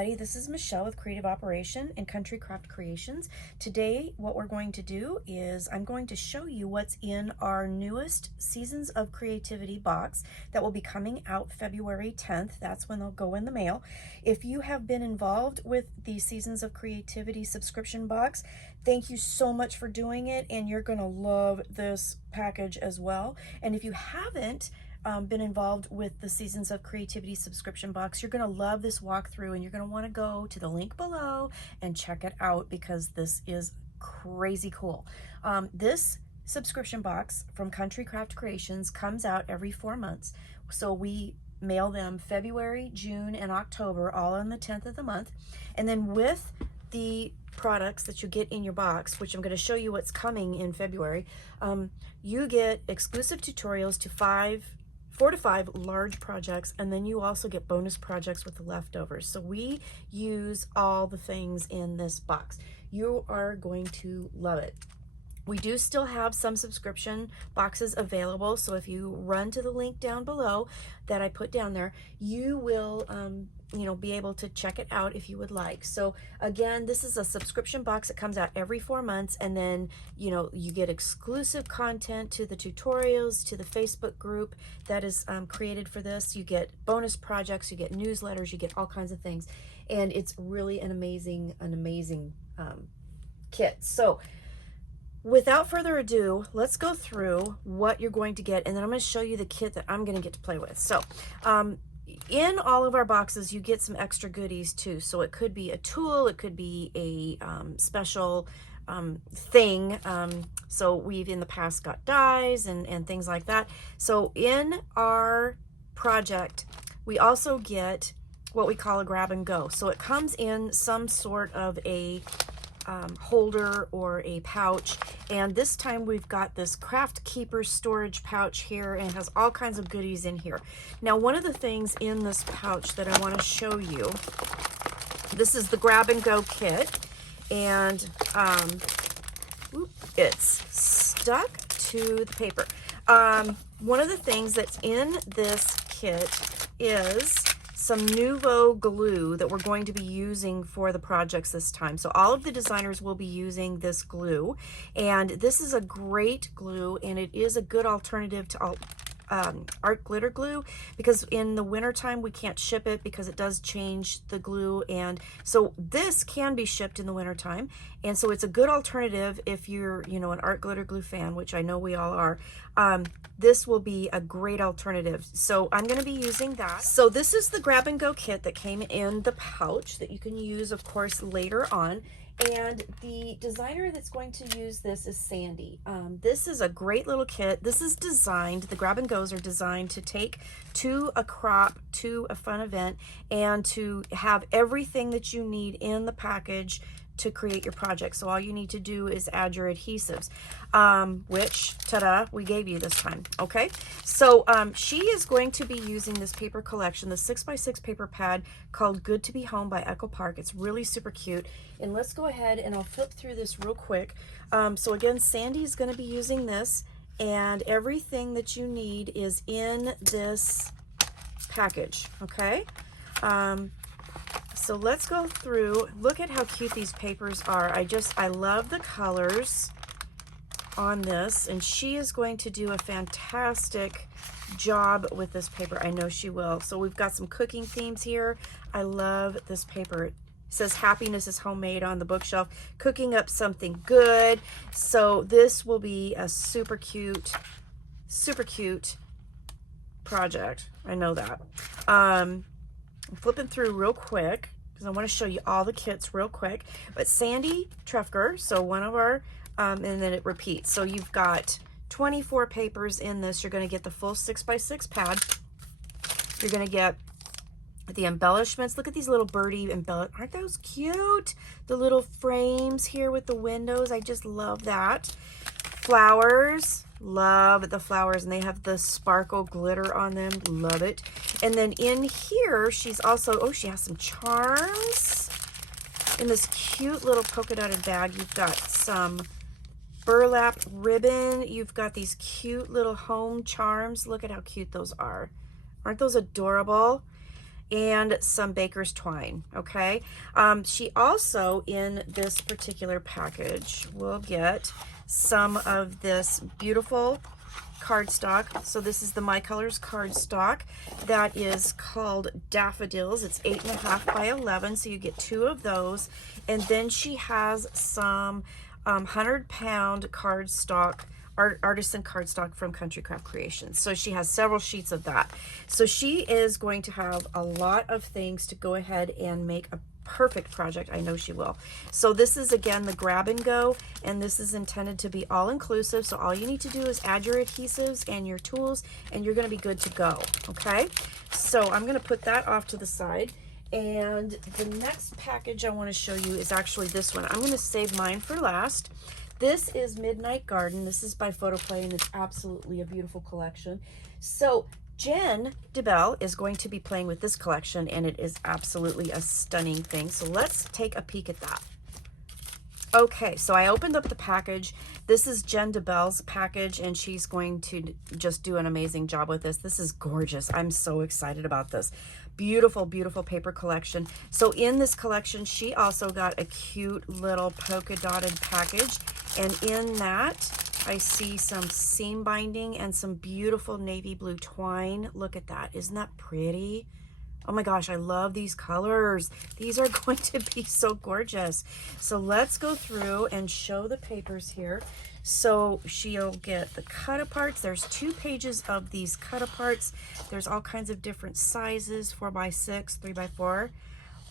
everybody, this is Michelle with Creative Operation and Country Craft Creations. Today what we're going to do is I'm going to show you what's in our newest Seasons of Creativity box that will be coming out February 10th. That's when they'll go in the mail. If you have been involved with the Seasons of Creativity subscription box, thank you so much for doing it, and you're going to love this package as well. And if you haven't been involved with the Seasons of Creativity subscription box, you're going to love this walkthrough, and you're going to want to go to the link below and check it out because this is crazy cool. This subscription box from Country Craft Creations comes out every 4 months. So we mail them February, June, and October, all on the 10th of the month. And then with the products that you get in your box, which I'm going to show you what's coming in February, you get exclusive tutorials to 4 to 5 large projects, and then you also get bonus projects with the leftovers. So we use all the things in this box. You are going to love it. We do still have some subscription boxes available, so if you run to the link down below that I put down there, you will be able to check it out if you would like. So again, this is a subscription box that comes out every 4 months, and then you get exclusive content to the tutorials, to the Facebook group that is created for this. You get bonus projects, you get newsletters, you get all kinds of things, and it's really an amazing kit. So without further ado, let's go through what you're going to get, and then I'm going to show you the kit that I'm going to get to play with. So in all of our boxes, you get some extra goodies too. So it could be a tool, it could be a special thing. So we've in the past got dies and things like that. So in our project, we also get what we call a grab and go. So it comes in some sort of a holder or a pouch, and this time we've got this Craft Keeper storage pouch here, and it has all kinds of goodies in here. Now, one of the things in this pouch that I want to show you, this is the grab and go kit, and it's stuck to the paper. One of the things that's in this kit is some Nuvo glue that we're going to be using for the projects this time. So all of the designers will be using this glue, and this is a great glue, and it is a good alternative to art glitter glue, because in the winter time we can't ship it because it does change the glue, and so this can be shipped in the winter time, and so it's a good alternative if you're an art glitter glue fan, which I know we all are. This will be a great alternative, so I'm going to be using that. So this is the grab and go kit that came in the pouch that you can use, of course, later on. And the designer that's going to use this is Sandy. This is a great little kit. This is designed, the grab and goes are designed to take to a crop, to a fun event, and to have everything that you need in the package to create your project. So all you need to do is add your adhesives, which, ta-da, we gave you this time. Okay, so she is going to be using this paper collection, the 6x6 paper pad called Good to Be Home by Echo Park. It's really super cute. And let's go ahead and I'll flip through this real quick. So again, Sandy's going to be using this, and everything that you need is in this package. Okay, so let's go through. Look at how cute these papers are. I love the colors on this, and she is going to do a fantastic job with this paper. I know she will. So we've got some cooking themes here. I love this paper. It says happiness is homemade on the bookshelf, cooking up something good. So this will be a super cute project. I know that. I'm flipping through real quick because I want to show you all the kits real quick. But Sandy Trefker, so one of our, and then it repeats. So you've got 24 papers in this. You're going to get the full 6x6 pad. You're going to get the embellishments. Look at these little birdie embellishments. Aren't those cute? The little frames here with the windows. I just love that. Flowers. Love the flowers, and they have the sparkle glitter on them. Love it. And then in here, she's also, she has some charms. In this cute little polka dotted bag, you've got some burlap ribbon. You've got these cute little home charms. Look at how cute those are. Aren't those adorable? and some baker's twine, okay? She also, in this particular package, will get some of this beautiful cardstock. So this is the My Colors cardstock that is called Daffodils. It's 8.5 by 11, so you get 2 of those. And then she has some 100-pound cardstock, artisan cardstock from Country Craft Creations. So she has several sheets of that. So she is going to have a lot of things to go ahead and make a perfect project. I know she will. So this is, again, the grab and go, and this is intended to be all inclusive. So all you need to do is add your adhesives and your tools, and you're going to be good to go. Okay, so I'm going to put that off to the side. And the next package I want to show you is actually this one. I'm going to save mine for last. This is Midnight Garden. This is by Photoplay, and it's absolutely a beautiful collection. So Jen DeBelle is going to be playing with this collection, and it is absolutely a stunning thing. So let's take a peek at that. Okay, so I opened up the package. This is Jen DeBelle's package, and she's going to just do an amazing job with this. This is gorgeous. I'm so excited about this. Beautiful, beautiful paper collection. So in this collection, she also got a cute little polka dotted package, and in that, I see some seam binding and some beautiful navy blue twine. Look at that. Isn't that pretty? Oh my gosh, I love these colors. These are going to be so gorgeous. So let's go through and show the papers here. So she'll get the cut-aparts. There's 2 pages of these cut-aparts. There's all kinds of different sizes, 4x6, 3x4.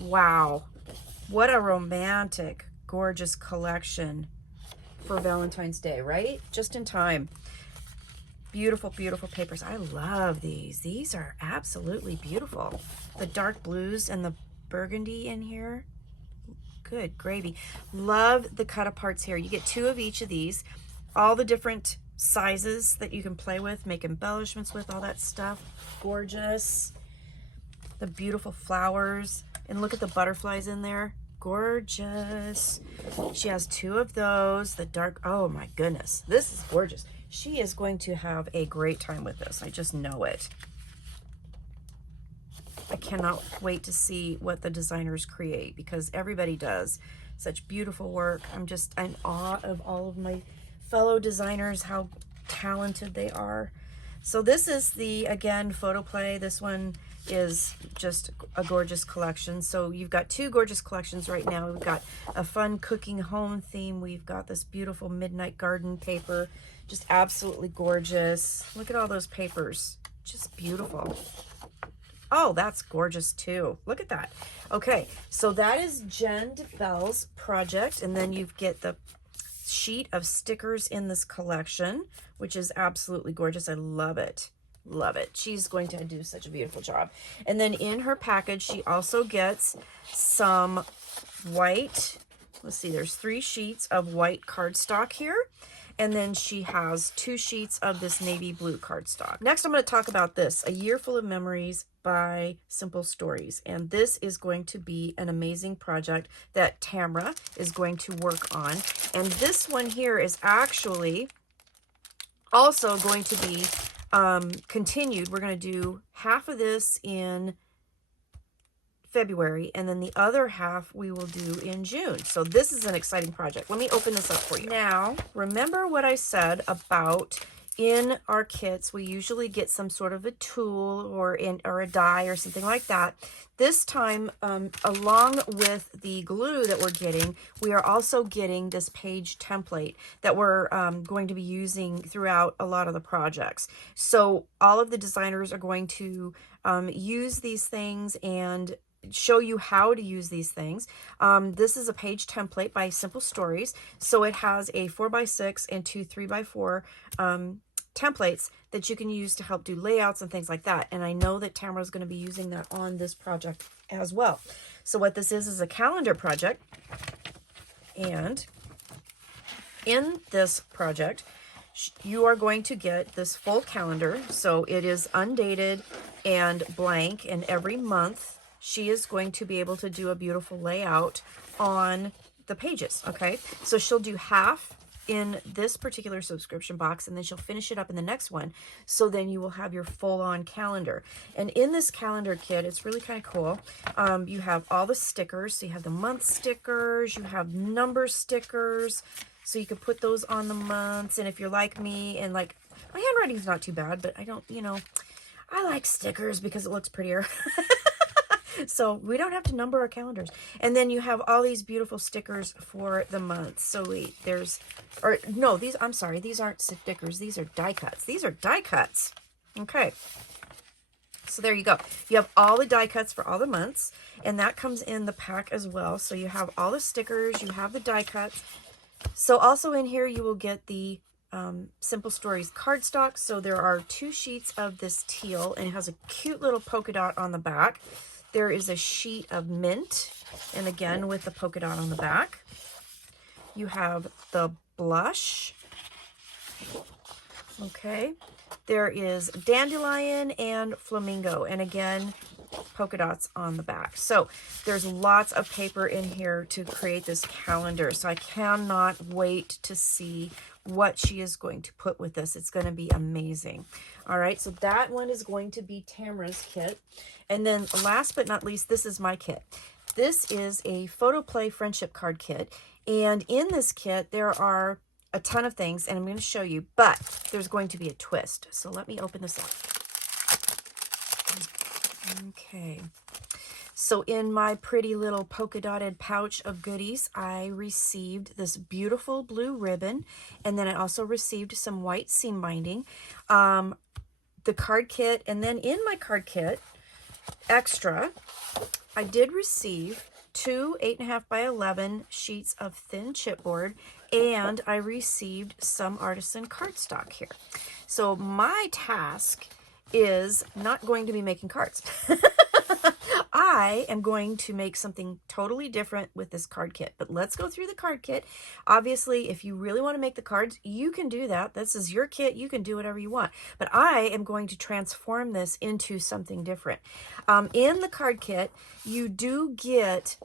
Wow, what a romantic, gorgeous collection for Valentine's Day, right? Just in time. Beautiful, beautiful papers. I love these. These are absolutely beautiful. The dark blues and the burgundy in here. Good gravy. Love the cut-aparts here. You get 2 of each of these. All the different sizes that you can play with, make embellishments with, all that stuff. Gorgeous. The beautiful flowers. And look at the butterflies in there. Gorgeous. She has 2 of those. The dark, oh my goodness. This is gorgeous. She is going to have a great time with this. I just know it. I cannot wait to see what the designers create, because everybody does such beautiful work. I'm in awe of all of my fellow designers, how talented they are. So this is the, again, Photoplay. This one is just a gorgeous collection. So you've got 2 gorgeous collections right now. We've got a fun cooking home theme. We've got this beautiful Midnight Garden paper, just absolutely gorgeous. Look at all those papers, just beautiful. Oh, that's gorgeous too. Look at that. Okay, so that is Jen DeBelle's project, and then you get the sheet of stickers in this collection, which is absolutely gorgeous. I love it. Love it. She's going to do such a beautiful job. And then in her package, she also gets some white, let's see, there's 3 sheets of white cardstock here. And then she has 2 sheets of this navy blue cardstock. Next, I'm going to talk about this, A Year Full of Memories by Simple Stories. And this is going to be an amazing project that Tamara is going to work on. And this one here is actually also going to be continued. We're going to do half of this in February, and then the other half we will do in June. So this is an exciting project. Let me open this up for you. Now, remember what I said about in our kits, we usually get some sort of a tool or a die or something like that. This time, along with the glue that we're getting, we are also getting this page template that we're going to be using throughout a lot of the projects. So all of the designers are going to use these things and show you how to use these things. This is a page template by Simple Stories. So it has a 4x6 and 2 3x4 templates that you can use to help do layouts and things like that. And I know that Tamara's going to be using that on this project as well. So what this is a calendar project. And in this project, you are going to get this full calendar. So it is undated and blank, and every month she is going to be able to do a beautiful layout on the pages. Okay, so she'll do half in this particular subscription box, and then she'll finish it up in the next one. So then you will have your full-on calendar. And in this calendar kit, it's really kind of cool. You have all the stickers. So you have the month stickers, you have number stickers, so you can put those on the months. And if you're like me, and like, my handwriting's not too bad, but I don't, you know, I like stickers because it looks prettier. So we don't have to number our calendars. And then you have all these beautiful stickers for the month. So I'm sorry, these aren't stickers. These are die cuts. These are die cuts. Okay. So there you go. You have all the die cuts for all the months, and that comes in the pack as well. So you have all the stickers, you have the die cuts. So also in here, you will get the Simple Stories cardstock. So there are 2 sheets of this teal, and it has a cute little polka dot on the back. There is a sheet of mint, and again with the polka dot on the back. You have the blush. Okay. There is dandelion and flamingo, and again, polka dots on the back. So there's lots of paper in here to create this calendar. So I cannot wait to see what she is going to put with this. It's going to be amazing. All right, so that one is going to be Tamara's kit. And then last but not least, this is my kit. This is a Photo Play friendship card kit. And in this kit, there are a ton of things, and I'm going to show you, but there's going to be a twist. So let me open this up. Okay. So in my pretty little polka dotted pouch of goodies, I received this beautiful blue ribbon, and then I also received some white seam binding, the card kit, and then in my card kit, extra, I did receive 2 8.5 by 11 sheets of thin chipboard, and I received some artisan cardstock here. So my task is not going to be making cards. I am going to make something totally different with this card kit, but let's go through the card kit. Obviously, if you really want to make the cards, you can do that. This is your kit. You can do whatever you want, but I am going to transform this into something different. In the card kit, you do get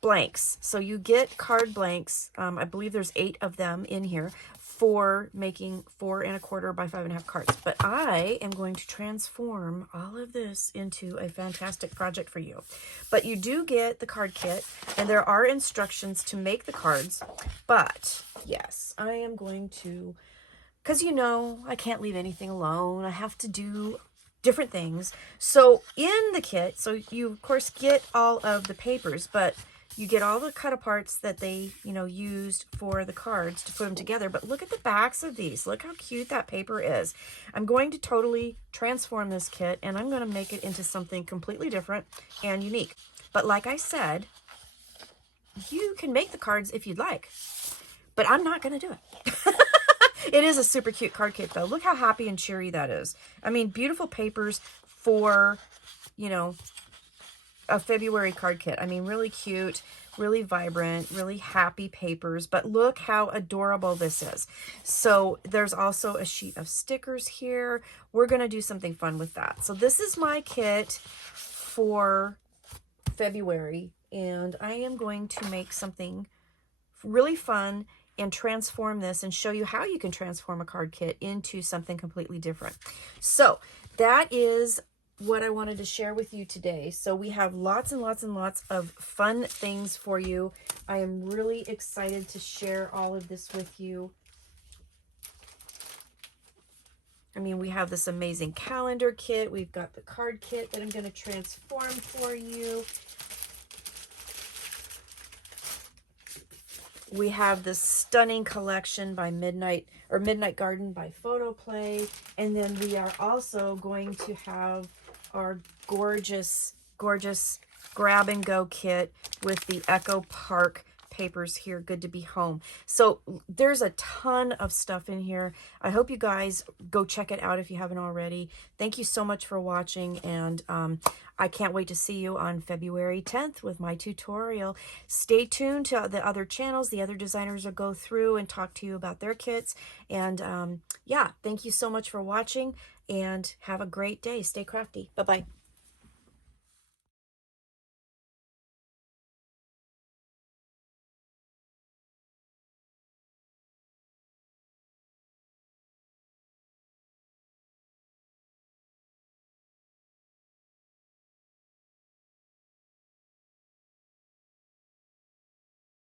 blanks. So you get card blanks. I believe there's 8 of them in here for making 4 1/4 by 5 1/2 cards. But I am going to transform all of this into a fantastic project for you. But you do get the card kit, and there are instructions to make the cards. But yes, I am going to, because you know, I can't leave anything alone. I have to do different things. So in the kit, so you of course get all of the papers, but you get all the cut aparts that they, you know, used for the cards to put them together. But look at the backs of these. Look how cute that paper is. I'm going to totally transform this kit, and I'm going to make it into something completely different and unique. But like I said, you can make the cards if you'd like, but I'm not going to do it. It is a super cute card kit, though. Look how happy and cheery that is. I mean, beautiful papers for, you know, a February card kit. I mean, really cute, really vibrant, really happy papers, but look how adorable this is. So there's also a sheet of stickers here. We're going to do something fun with that. So this is my kit for February, and I am going to make something really fun and transform this and show you how you can transform a card kit into something completely different. So that is what I wanted to share with you today. So we have lots and lots and lots of fun things for you. I am really excited to share all of this with you. I mean, we have this amazing calendar kit. We've got the card kit that I'm going to transform for you. We have this stunning collection by Midnight Garden by Photo Play. And then we are also going to have our gorgeous, gorgeous grab and go kit with the Echo Park papers here. Good to be home. So there's a ton of stuff in here. I hope you guys go check it out if you haven't already. Thank you so much for watching, and I can't wait to see you on February 10th with my tutorial. Stay tuned to the other channels. The other designers will go through and talk to you about their kits. And yeah, thank you so much for watching, and have a great day. Stay crafty. Bye-bye.